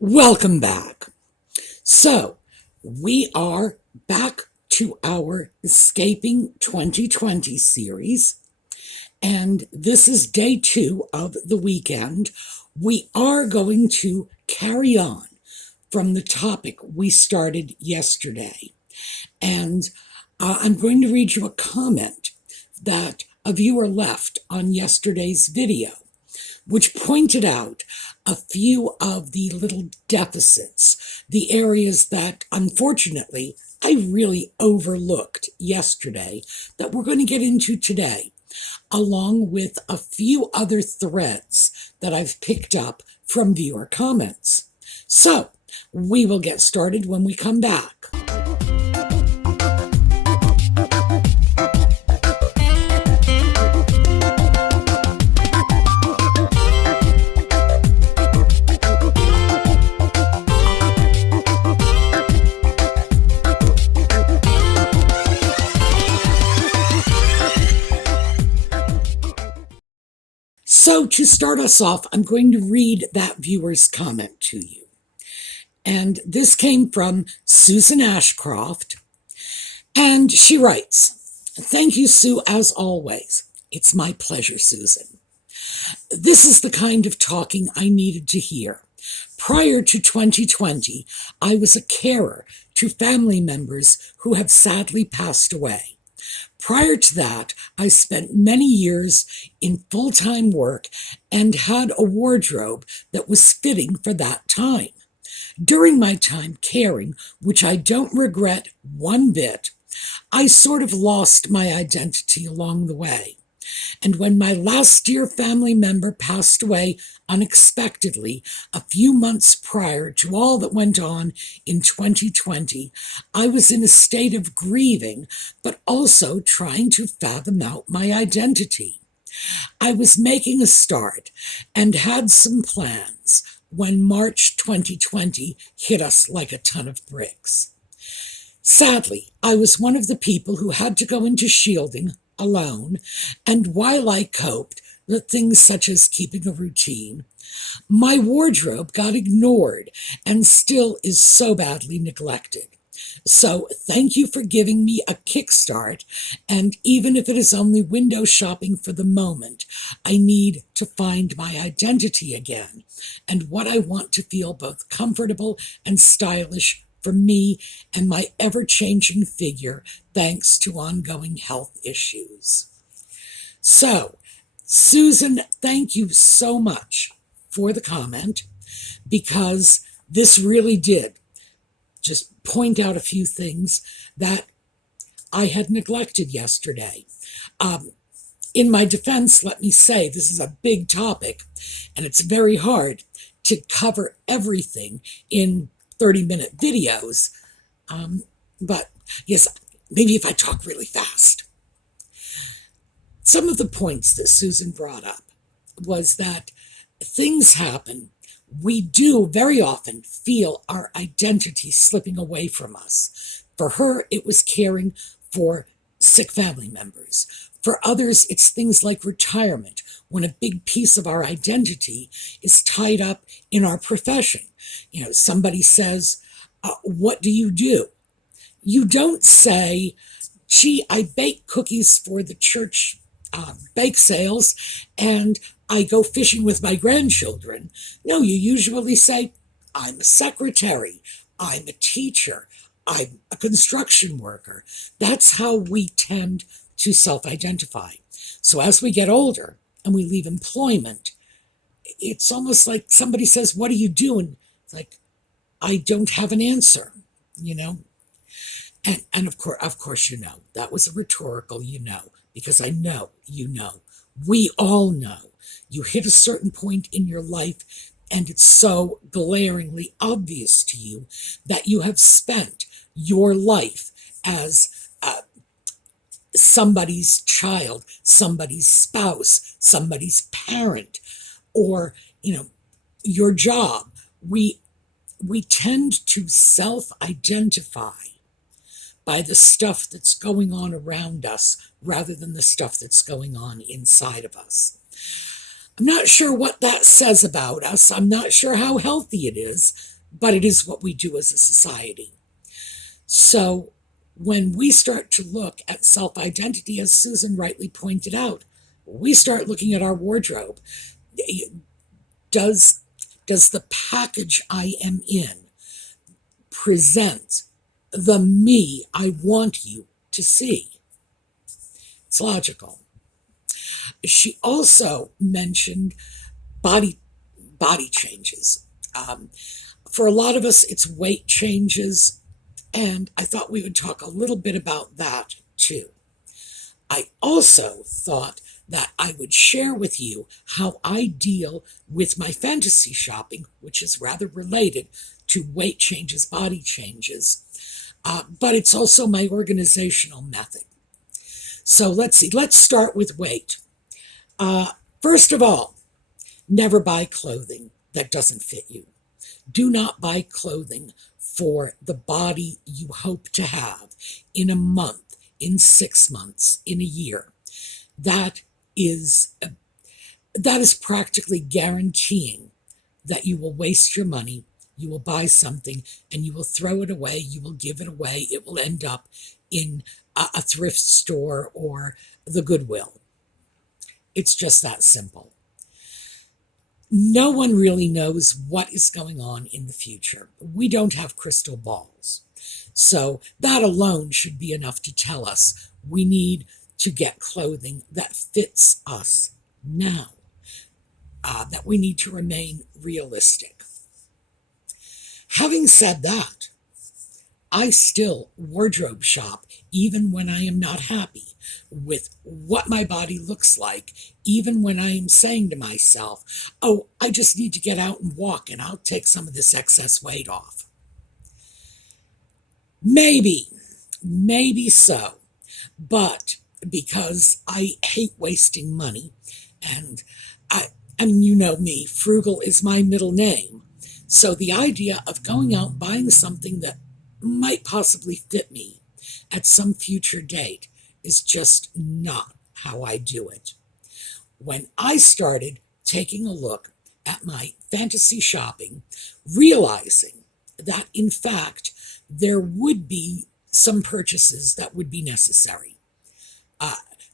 Welcome back. So, we are back to our Escaping 2020 series, and this is day 2 of the weekend. We are going to carry on from the topic we started yesterday, and I'm going to read you a comment that a viewer left on yesterday's video, which pointed out a few of the little deficits, the areas that, unfortunately, I really overlooked yesterday that we're going to get into today, along with a few other threads that I've picked up from viewer comments. So, we will get started when we come back. So to start us off, I'm going to read that viewer's comment to you. And this came from Susan Ashcroft. And she writes, "Thank you, Sue, as always. It's my pleasure, Susan. This is the kind of talking I needed to hear. Prior to 2020, I was a carer to family members who have sadly passed away. Prior to that, I spent many years in full-time work and had a wardrobe that was fitting for that time. During my time caring, which I don't regret one bit, I sort of lost my identity along the way. And when my last dear family member passed away unexpectedly a few months prior to all that went on in 2020, I was in a state of grieving, but also trying to fathom out my identity. I was making a start and had some plans when March 2020 hit us like a ton of bricks. Sadly, I was one of the people who had to go into shielding alone, and while I coped with things such as keeping a routine, my wardrobe got ignored and still is so badly neglected. So thank you for giving me a kickstart, and even if it is only window shopping for the moment, I need to find my identity again and what I want to feel both comfortable and stylish for me and my ever-changing figure, thanks to ongoing health issues." So, Susan, thank you so much for the comment, because this really did just point out a few things that I had neglected yesterday. In my defense, let me say this is a big topic, and it's very hard to cover everything in 30-minute videos. But yes, maybe if I talk really fast. Some of the points that Susan brought up was that things happen. We do very often feel our identity slipping away from us. For her, it was caring for sick family members. For others, it's things like retirement, when a big piece of our identity is tied up in our profession. You know, somebody says, what do? You don't say, gee, I bake cookies for the church bake sales and I go fishing with my grandchildren. No, you usually say, I'm a secretary, I'm a teacher, I'm a construction worker. That's how we tend to self-identify. So as we get older and we leave employment, it's almost like somebody says, what do you do? And it's like, I don't have an answer, you know? And of course, you know, that was a rhetorical, you know, because I know, you know, we all know. You hit a certain point in your life and it's so glaringly obvious to you that you have spent your life as somebody's child, somebody's spouse, somebody's parent, or, you know, your job. We tend to self-identify by the stuff that's going on around us rather than the stuff that's going on inside of us. I'm not sure what that says about us. I'm not sure how healthy it is, but it is what we do as a society. So when we start to look at self-identity, as Susan rightly pointed out, we start looking at our wardrobe. Does the package I am in present the me I want you to see? It's logical. She also mentioned body changes. For a lot of us, it's weight changes, and I thought we would talk a little bit about that too. I also thought that I would share with you how I deal with my fantasy shopping, which is rather related to weight changes, body changes, but it's also my organizational method. So let's see, let's start with weight. First of all, never buy clothing that doesn't fit you. Do not buy clothing for the body you hope to have in a month, in 6 months, in a year. That is practically guaranteeing that you will waste your money, you will buy something, and you will throw it away, you will give it away, it will end up in a thrift store or the Goodwill. It's just that simple. No one really knows what is going on in the future. We don't have crystal balls. So that alone should be enough to tell us we need to get clothing that fits us now, that we need to remain realistic. Having said that, I still wardrobe shop even when I am not happy with what my body looks like, even when I am saying to myself, oh, I just need to get out and walk and I'll take some of this excess weight off. Maybe so, but because I hate wasting money, and I mean, you know me, frugal is my middle name. So the idea of going out buying something that might possibly fit me at some future date is just not how I do it. When I started taking a look at my fantasy shopping, realizing that in fact there would be some purchases that would be necessary.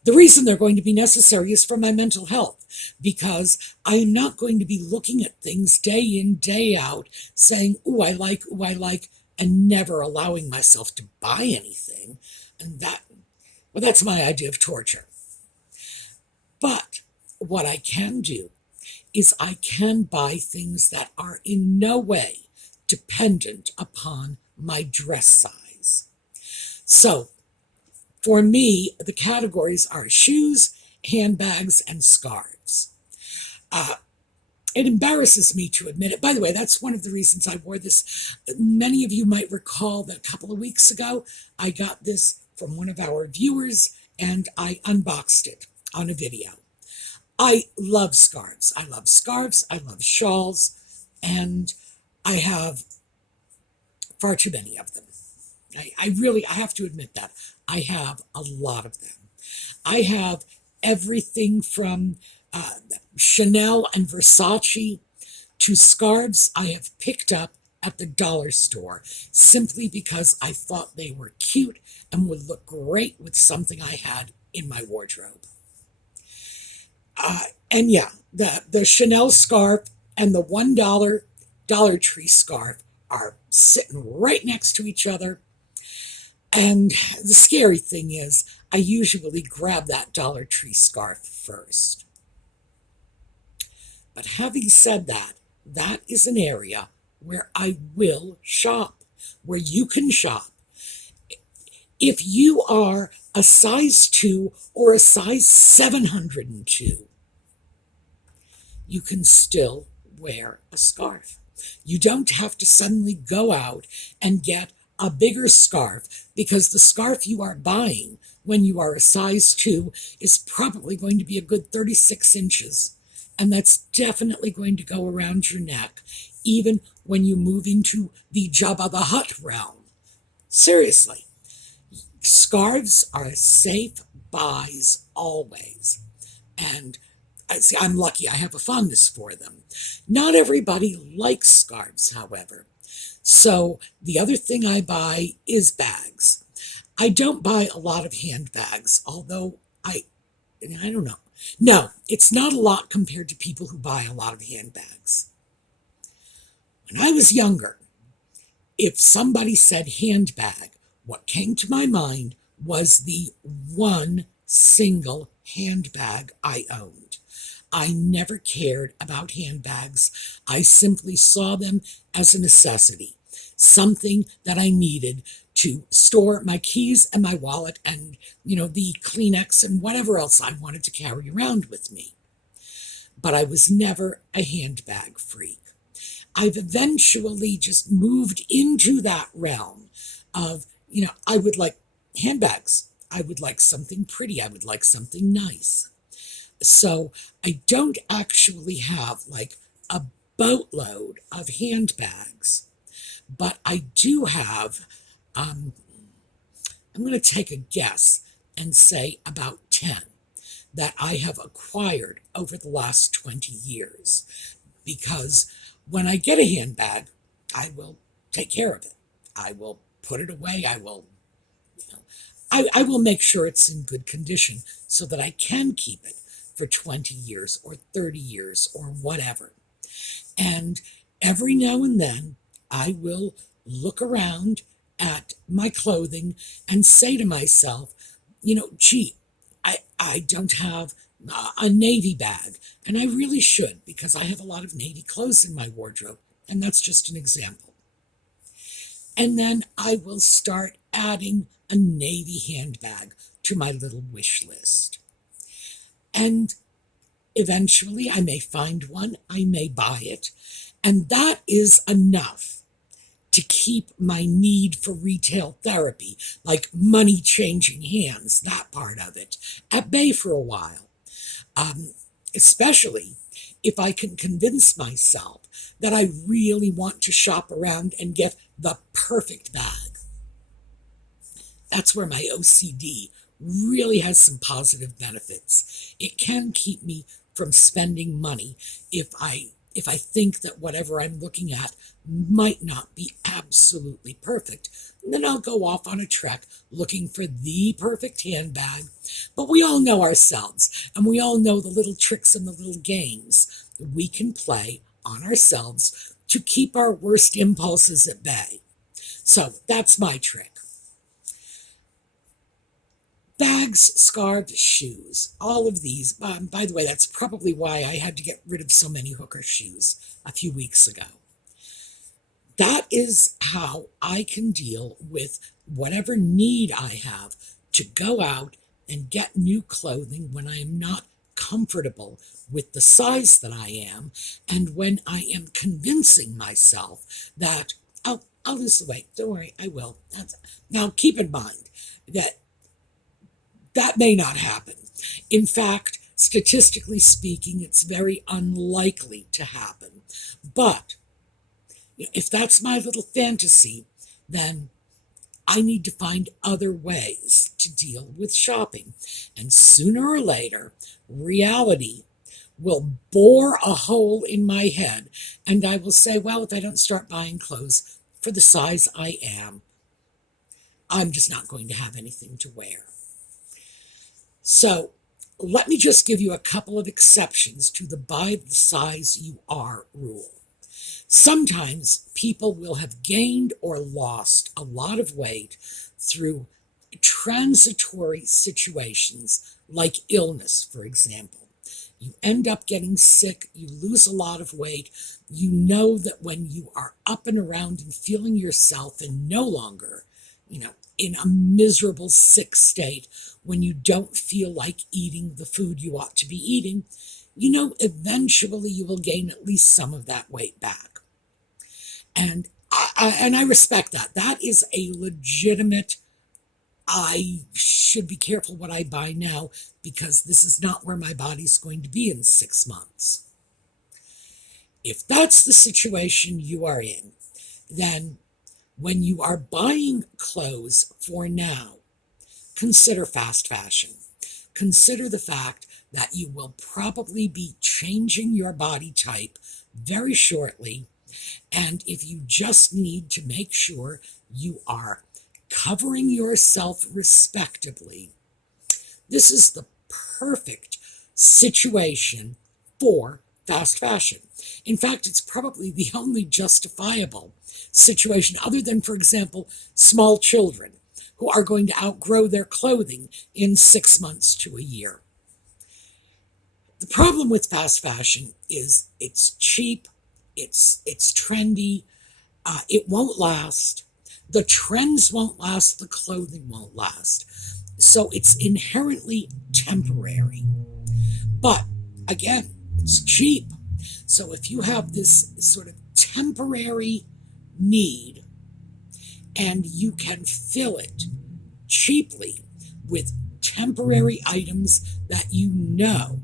The reason they're going to be necessary is for my mental health, because I am not going to be looking at things day in, day out, saying, ooh, I like, and never allowing myself to buy anything. And that's my idea of torture. But what I can do is I can buy things that are in no way dependent upon my dress size. So for me, the categories are shoes, handbags, and scarves. It embarrasses me to admit it. By the way, that's one of the reasons I wore this. Many of you might recall that a couple of weeks ago, I got this from one of our viewers, and I unboxed it on a video. I love scarves. I love shawls, and I have far too many of them. I have to admit that. I have a lot of them. I have everything from Chanel and Versace to scarves I have picked up at the dollar store simply because I thought they were cute and would look great with something I had in my wardrobe. And yeah, the Chanel scarf and the $1 Dollar Tree scarf are sitting right next to each other. And the scary thing is, I usually grab that Dollar Tree scarf first. But having said that, that is an area where I will shop, where you can shop. If you are a size 2 or a size 702, you can still wear a scarf. You don't have to suddenly go out and get a bigger scarf, because the scarf you are buying when you are a size 2 is probably going to be a good 36 inches. And that's definitely going to go around your neck, even when you move into the Jabba the Hutt realm. Seriously, scarves are safe buys always. And see, I'm lucky. I have a fondness for them. Not everybody likes scarves, however. So the other thing I buy is bags. I don't buy a lot of handbags, although I don't know. No, it's not a lot compared to people who buy a lot of handbags. When I was younger, if somebody said handbag, what came to my mind was the one single handbag I owned. I never cared about handbags. I simply saw them as a necessity, something that I needed to store my keys and my wallet and, the Kleenex and whatever else I wanted to carry around with me. But I was never a handbag freak. I've eventually just moved into that realm of, I would like handbags. I would like something pretty. I would like something nice. So I don't actually have like a boatload of handbags, but I do have, I'm going to take a guess and say about 10 that I have acquired over the last 20 years. Because when I get a handbag, I will take care of it. I will put it away. I will make sure it's in good condition so that I can keep it for 20 years or 30 years or whatever. And every now and then I will look around at my clothing and say to myself, gee, I don't have a navy bag. And I really should, because I have a lot of navy clothes in my wardrobe. And that's just an example. And then I will start adding a navy handbag to my little wish list. And eventually I may find one, I may buy it. And that is enough to keep my need for retail therapy, like money changing hands, that part of it, at bay for a while. Especially if I can convince myself that I really want to shop around and get the perfect bag. That's where my OCD really has some positive benefits. It can keep me from spending money if I think that whatever I'm looking at might not be absolutely perfect. And then I'll go off on a trek looking for the perfect handbag. But we all know ourselves, and we all know the little tricks and the little games we can play on ourselves to keep our worst impulses at bay. So that's my trick. Bags, scarves, shoes, all of these. By the way, that's probably why I had to get rid of so many hooker shoes a few weeks ago. That is how I can deal with whatever need I have to go out and get new clothing when I am not comfortable with the size that I am, and when I am convincing myself that, I'll lose the weight. Don't worry, I will. Now, keep in mind that may not happen. In fact, statistically speaking, it's very unlikely to happen. But if that's my little fantasy, then I need to find other ways to deal with shopping. And sooner or later, reality will bore a hole in my head, and I will say, well, if I don't start buying clothes for the size I am, I'm just not going to have anything to wear. So let me just give you a couple of exceptions to the buy the size you are rule. Sometimes people will have gained or lost a lot of weight through transitory situations like illness, for example. You end up getting sick, you lose a lot of weight. You know that when you are up and around and feeling yourself and no longer, in a miserable sick state, when you don't feel like eating the food you ought to be eating, eventually you will gain at least some of that weight back. And I respect that. That is a legitimate, I should be careful what I buy now because this is not where my body's going to be in 6 months. If that's the situation you are in, then when you are buying clothes for now, consider fast fashion. Consider the fact that you will probably be changing your body type very shortly. And if you just need to make sure you are covering yourself respectably, this is the perfect situation for fast fashion. In fact, it's probably the only justifiable situation, other than, for example, small children who are going to outgrow their clothing in 6 months to a year. The problem with fast fashion is it's cheap, it's trendy, it won't last. The trends won't last, the clothing won't last. So it's inherently temporary. But again, it's cheap. So if you have this sort of temporary need and you can fill it cheaply with temporary items that you know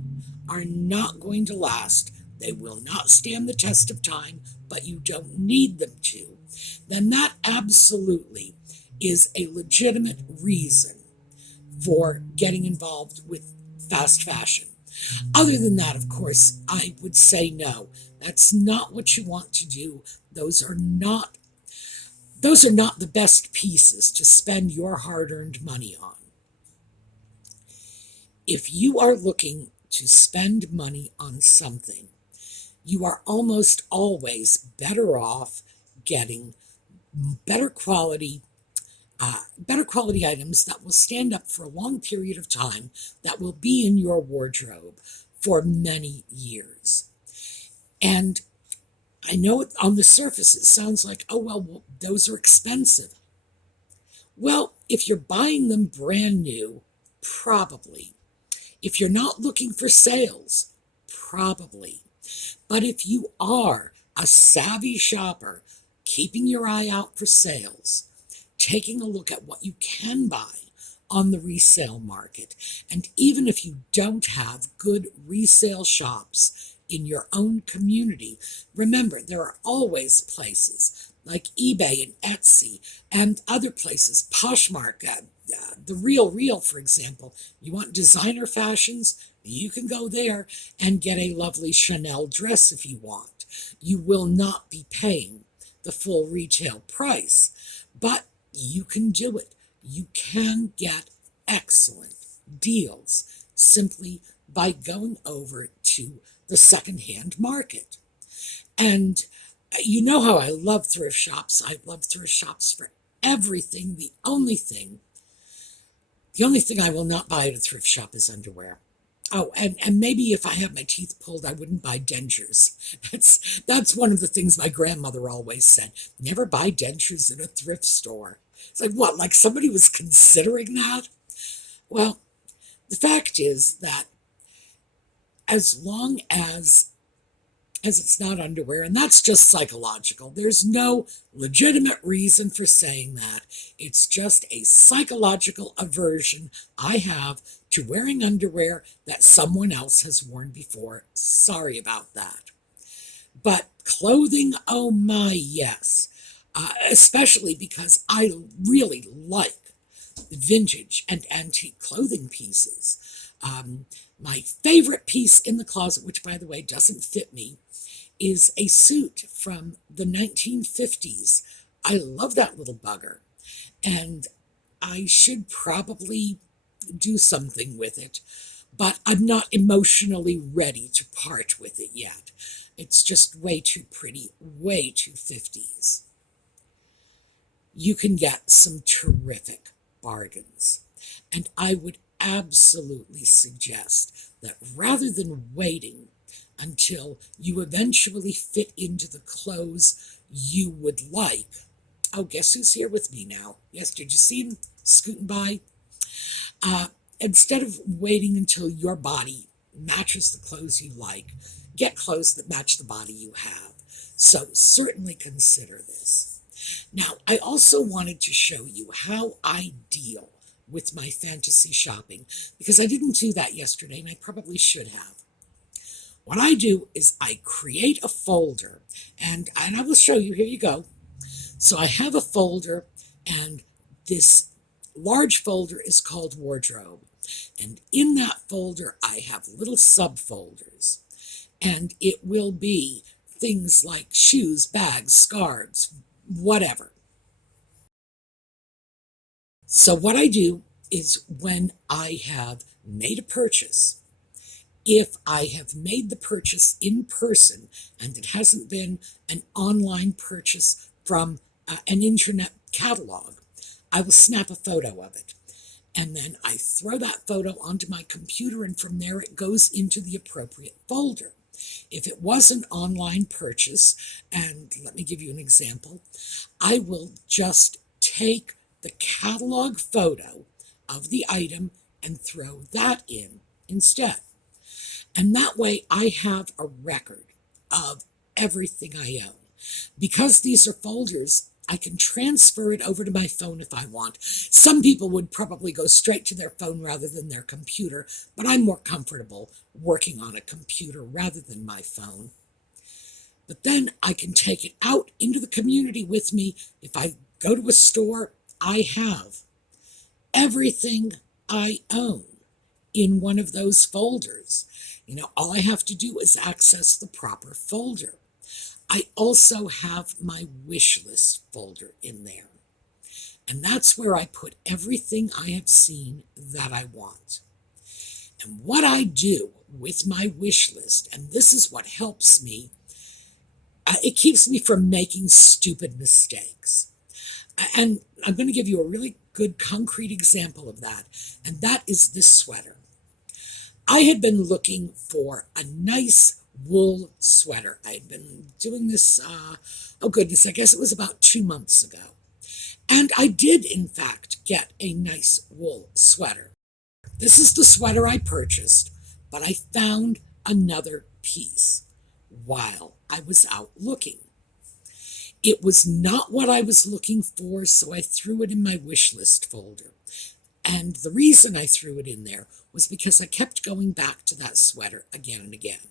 are not going to last, they will not stand the test of time, but you don't need them to, then that absolutely is a legitimate reason for getting involved with fast fashion. Other than that, of course, I would say no. That's not what you want to do. Those are not the best pieces to spend your hard-earned money on. If you are looking to spend money on something, you are almost always better off getting better quality items that will stand up for a long period of time, that will be in your wardrobe for many years. And I know on the surface it sounds like, oh, well, those are expensive. Well, if you're buying them brand new, probably. If you're not looking for sales, probably. But if you are a savvy shopper, keeping your eye out for sales, taking a look at what you can buy on the resale market, and even if you don't have good resale shops in your own community, remember there are always places like eBay and Etsy and other places, Poshmark, the Real, for example. You want designer fashions? You can go there and get a lovely Chanel dress if you want. You will not be paying the full retail price, but you can do it. You can get excellent deals simply by going over to the secondhand market. And you know how I love thrift shops. I love thrift shops for everything. The only thing I will not buy at a thrift shop is underwear. Oh, and maybe if I have my teeth pulled, I wouldn't buy dentures. That's one of the things my grandmother always said. Never buy dentures in a thrift store. It's like, what, like somebody was considering that? Well, the fact is that as long as it's not underwear, and that's just psychological. There's no legitimate reason for saying that. It's just a psychological aversion I have to wearing underwear that someone else has worn before. Sorry about that. But clothing, oh my, yes. Especially because I really like vintage and antique clothing pieces. My favorite piece in the closet, which by the way doesn't fit me, is a suit from the 1950s. I love that little bugger, and I should probably do something with it, but I'm not emotionally ready to part with it yet. It's just way too pretty, way too 50s. You can get some terrific bargains, and I would absolutely suggest that rather than waiting until you eventually fit into the clothes you would like. Oh, guess who's here with me now? Yes, did you see him scooting by? Instead of waiting until your body matches the clothes you like, get clothes that match the body you have. So certainly consider this. Now, I also wanted to show you how I deal with my fantasy shopping, because I didn't do that yesterday, and I probably should have. What I do is I create a folder, and I will show you. Here you go. So I have a folder, and this large folder is called wardrobe. And in that folder, I have little subfolders. And it will be things like shoes, bags, scarves, whatever. So what I do is when I have made a purchase, if I have made the purchase in person and it hasn't been an online purchase from an internet catalog, I will snap a photo of it. And then I throw that photo onto my computer, and from there it goes into the appropriate folder. If it was an online purchase, and let me give you an example, I will just take the catalog photo of the item and throw that in instead. And that way I have a record of everything I own. Because these are folders, I can transfer it over to my phone if I want. Some people would probably go straight to their phone rather than their computer, but I'm more comfortable working on a computer rather than my phone. But then I can take it out into the community with me. If I go to a store, I have everything I own in one of those folders. All I have to do is access the proper folder. I also have my wish list folder in there. And that's where I put everything I have seen that I want. And what I do with my wish list, and this is what helps me, it keeps me from making stupid mistakes. And I'm going to give you a really good concrete example of that, and that is this sweater. I had been looking for a nice wool sweater. I had been doing this, I guess it was about 2 months ago. And I did, in fact, get a nice wool sweater. This is the sweater I purchased, but I found another piece while I was out looking. It was not what I was looking for, so I threw it in my wish list folder. And the reason I threw it in there was because I kept going back to that sweater again and again.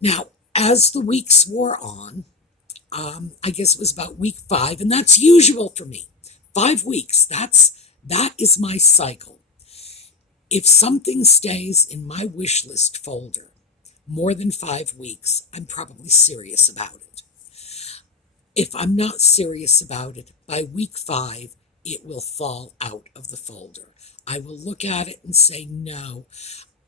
Now, as the weeks wore on, I guess it was about week 5, and that's usual for me. 5 weeks, that is my cycle. If something stays in my wish list folder more than 5 weeks, I'm probably serious about it. If I'm not serious about it, by week 5, it will fall out of the folder. I will look at it and say, no,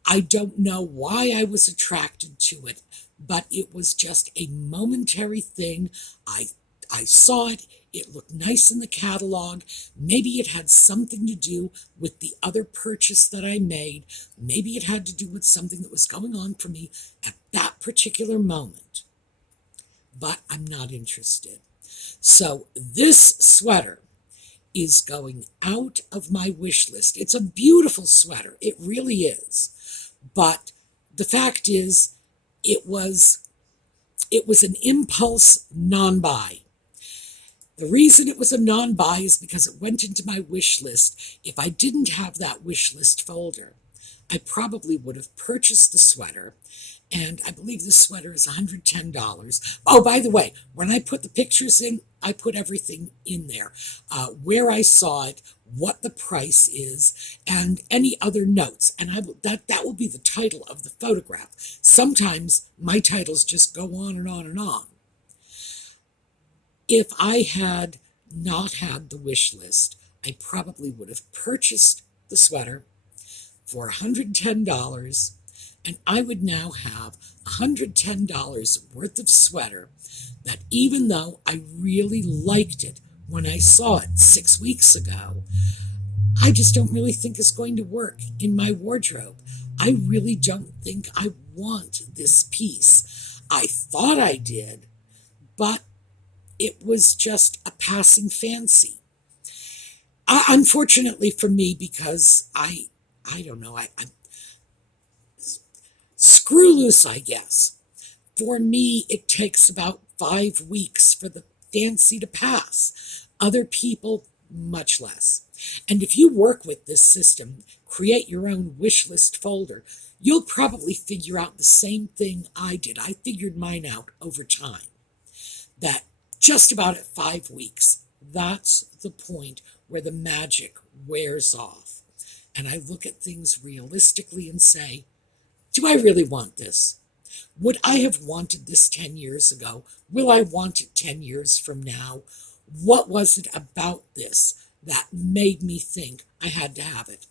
I don't know why I was attracted to it, but it was just a momentary thing. I saw it. It looked nice in the catalog. Maybe it had something to do with the other purchase that I made. Maybe it had to do with something that was going on for me at that particular moment. But I'm not interested. So this sweater is going out of my wish list. It's a beautiful sweater. It really is. But the fact is, it was an impulse non-buy. The reason it was a non-buy is because it went into my wish list. If I didn't have that wish list folder, I probably would have purchased the sweater, and I believe the sweater is $110. Oh, by the way, when I put the pictures in, I put everything in there, where I saw it, what the price is, and any other notes. And that will be the title of the photograph. Sometimes my titles just go on and on and on. If I had not had the wish list, I probably would have purchased the sweater for $110, and I would now have $110 worth of sweater that, even though I really liked it when I saw it 6 weeks ago, I just don't really think it's going to work in my wardrobe. I really don't think I want this piece. I thought I did, but it was just a passing fancy. Unfortunately for me, because I don't know, I'm screw loose, I guess. For me, it takes about 5 weeks for the fancy to pass. Other people, much less. And if you work with this system, create your own wish list folder, you'll probably figure out the same thing I did. I figured mine out over time. That just about at 5 weeks, that's the point where the magic wears off. and I look at things realistically and say, do I really want this? Would I have wanted this 10 years ago? Will I want it 10 years from now? What was it about this that made me think I had to have it?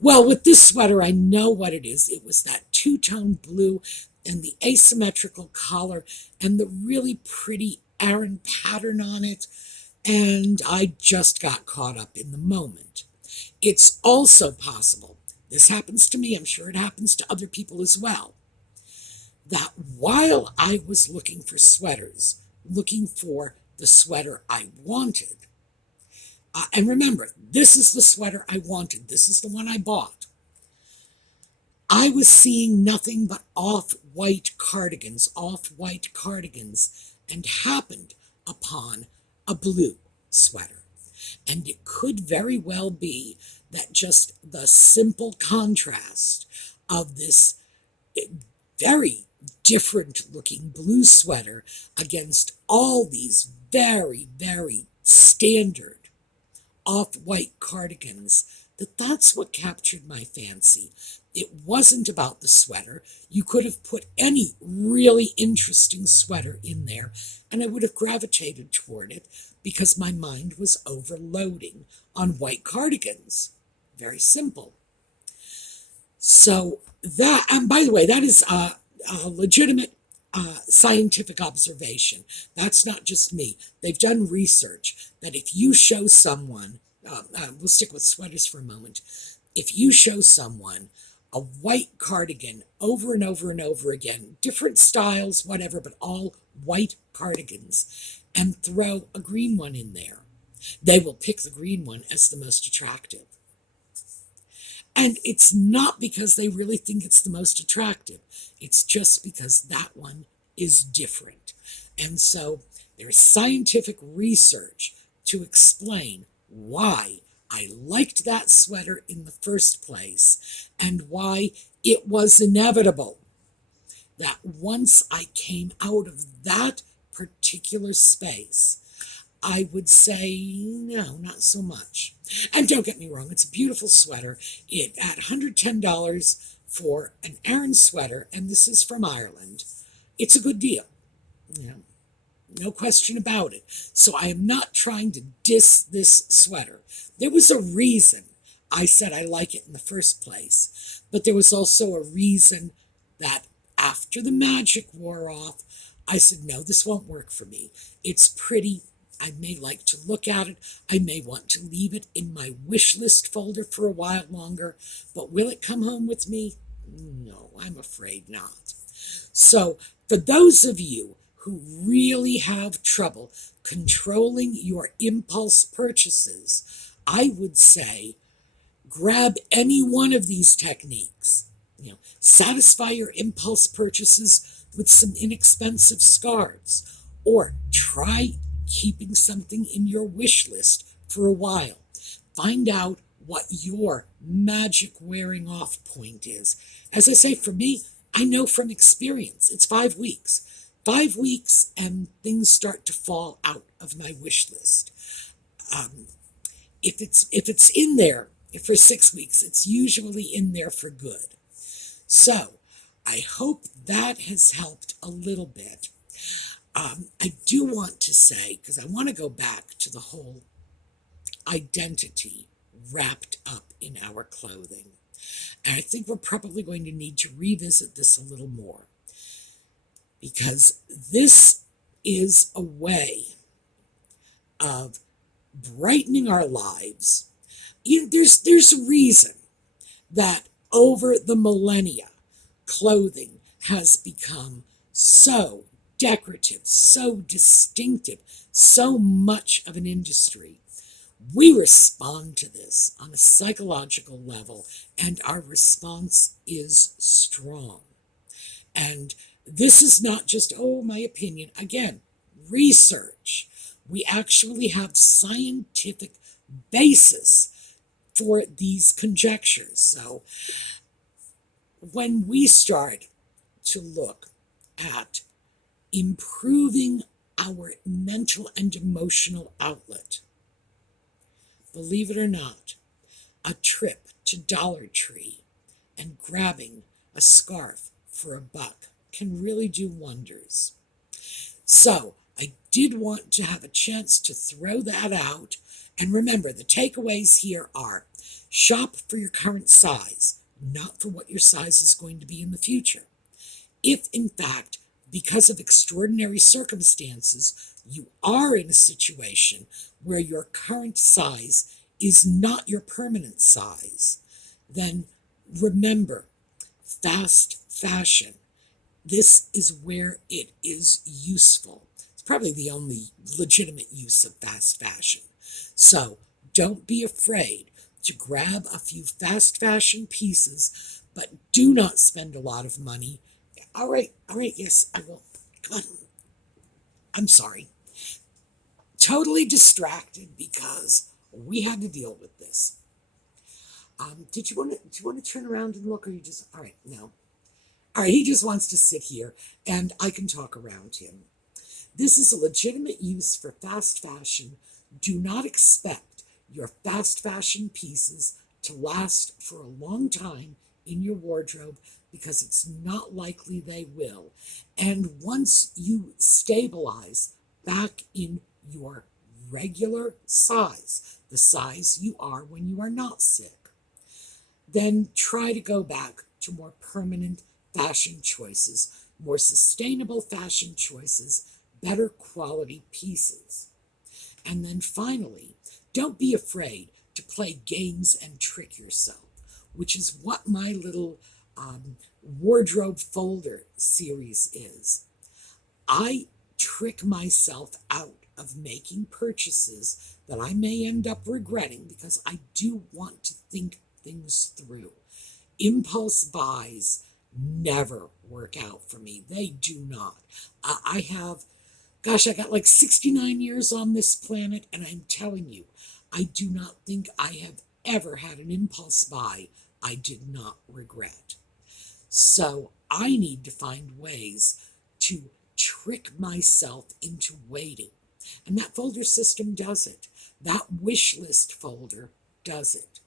Well, with this sweater, I know what it is. It was that two-tone blue and the asymmetrical collar and the really pretty Aran pattern on it. And I just got caught up in the moment. It's also possible, this happens to me, I'm sure it happens to other people as well, that while I was looking for sweaters, looking for the sweater I wanted, and remember, this is the sweater I wanted, this is the one I bought, I was seeing nothing but off-white cardigans, and happened upon a blue sweater. And it could very well be that just the simple contrast of this very different looking blue sweater against all these very, very standard off-white cardigans, that's what captured my fancy. It wasn't about the sweater. You could have put any really interesting sweater in there, and I would have gravitated toward it because my mind was overloading on white cardigans. Very simple. So that, and by the way, that is a legitimate scientific observation. That's not just me. They've done research that if you show someone, we'll stick with sweaters for a moment, if you show someone a white cardigan over and over and over again, different styles, whatever, but all white cardigans, and throw a green one in there, they will pick the green one as the most attractive. And it's not because they really think it's the most attractive. It's just because that one is different. And so there's scientific research to explain why I liked that sweater in the first place and why it was inevitable that once I came out of that particular space, I would say, no, not so much. And don't get me wrong, it's a beautiful sweater. It at $110 for an Aran sweater, and this is from Ireland. It's a good deal, no question about it. So I am not trying to diss this sweater. There was a reason I said I like it in the first place, but there was also a reason that after the magic wore off, I said, no, this won't work for me. It's pretty. I may like to look at it. I may want to leave it in my wish list folder for a while longer, but will it come home with me? No, I'm afraid not. So for those of you who really have trouble controlling your impulse purchases, I would say grab any one of these techniques. Satisfy your impulse purchases with some inexpensive scarves, or try keeping something in your wish list for a while. Find out what your magic wearing off point is. As I say, for me, I know from experience, it's 5 weeks. 5 weeks and things start to fall out of my wish list. If it's in there for 6 weeks, it's usually in there for good. So I hope that has helped a little bit. I do want to say, because I want to go back to the whole identity wrapped up in our clothing. And I think we're probably going to need to revisit this a little more, because this is a way of brightening our lives. There's a reason that over the millennia, clothing has become so decorative, so distinctive, so much of an industry. We respond to this on a psychological level, and our response is strong. And this is not just, my opinion. Again, research. We actually have scientific basis for these conjectures. So when we start to look at improving our mental and emotional outlet, believe it or not, a trip to Dollar Tree and grabbing a scarf for $1 can really do wonders. So I did want to have a chance to throw that out. And remember, the takeaways here are shop for your current size, not for what your size is going to be in the future. If, in fact, because of extraordinary circumstances, you are in a situation where your current size is not your permanent size, then remember, fast fashion. This is where it is useful. It's probably the only legitimate use of fast fashion. So don't be afraid to grab a few fast fashion pieces, but do not spend a lot of money. All right, yes, I will. God, I'm sorry. Totally distracted because we had to deal with this. Do you want to turn around and look, or you just, all right, no. All right, he just wants to sit here, and I can talk around him. This is a legitimate use for fast fashion. Do not expect your fast fashion pieces to last for a long time in your wardrobe, because it's not likely they will. And once you stabilize back in your regular size, the size you are when you are not sick, then try to go back to more permanent fashion choices, more sustainable fashion choices, better quality pieces. And then finally, don't be afraid to play games and trick yourself, which is what my little wardrobe folder series is. I trick myself out of making purchases that I may end up regretting because I do want to think things through. Impulse buys never work out for me. They do not. I got like 69 years on this planet, and I'm telling you, I do not think I have ever had an impulse buy I did not regret. So I need to find ways to trick myself into waiting. And that folder system does it. That wish list folder does it.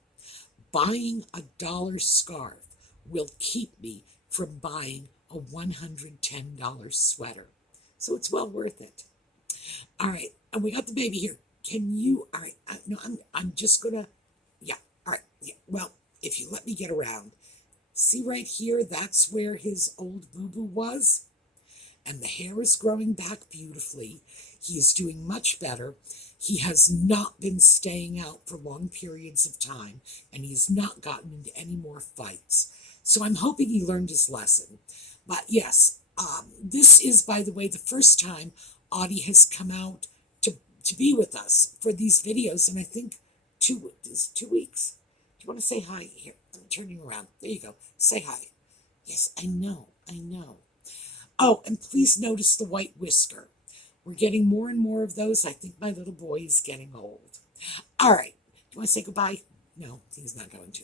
Buying a $1 scarf will keep me from buying a $110 sweater. So it's well worth it. All right, and we got the baby here. Can you, all right, no, I'm just gonna, yeah, all right, yeah, well, if you let me get around, see right here, that's where his old boo-boo was, and the hair is growing back beautifully. He is doing much better. He has not been staying out for long periods of time, and he's not gotten into any more fights. So I'm hoping he learned his lesson. But yes, this is, by the way, the first time Audie has come out to be with us for these videos, and I think 2 weeks. Do you want to say hi? Here, I'm turning you around. There you go. Say hi. Yes, I know. Oh, and please notice the white whisker. We're getting more and more of those. I think my little boy is getting old. All right. Do you want to say goodbye? No, he's not going to.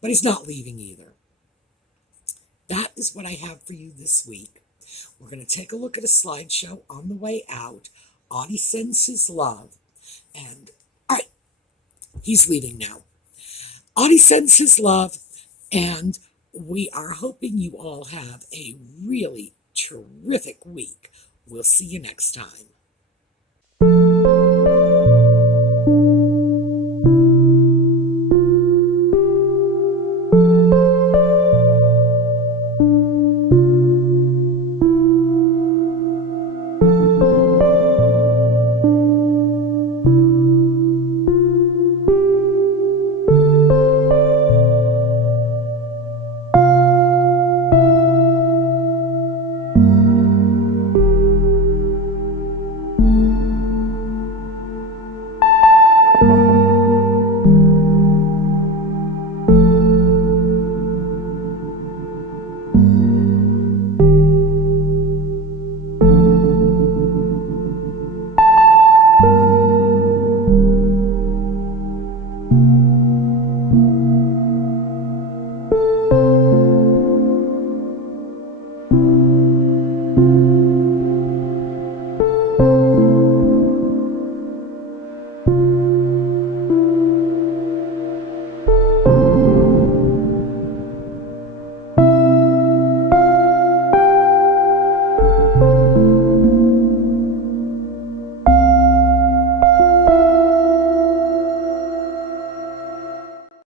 But he's not leaving either. That is what I have for you this week. We're going to take a look at a slideshow on the way out. Audie sends his love. And, all right, he's leaving now. Audie sends his love, and we are hoping you all have a really terrific week. We'll see you next time.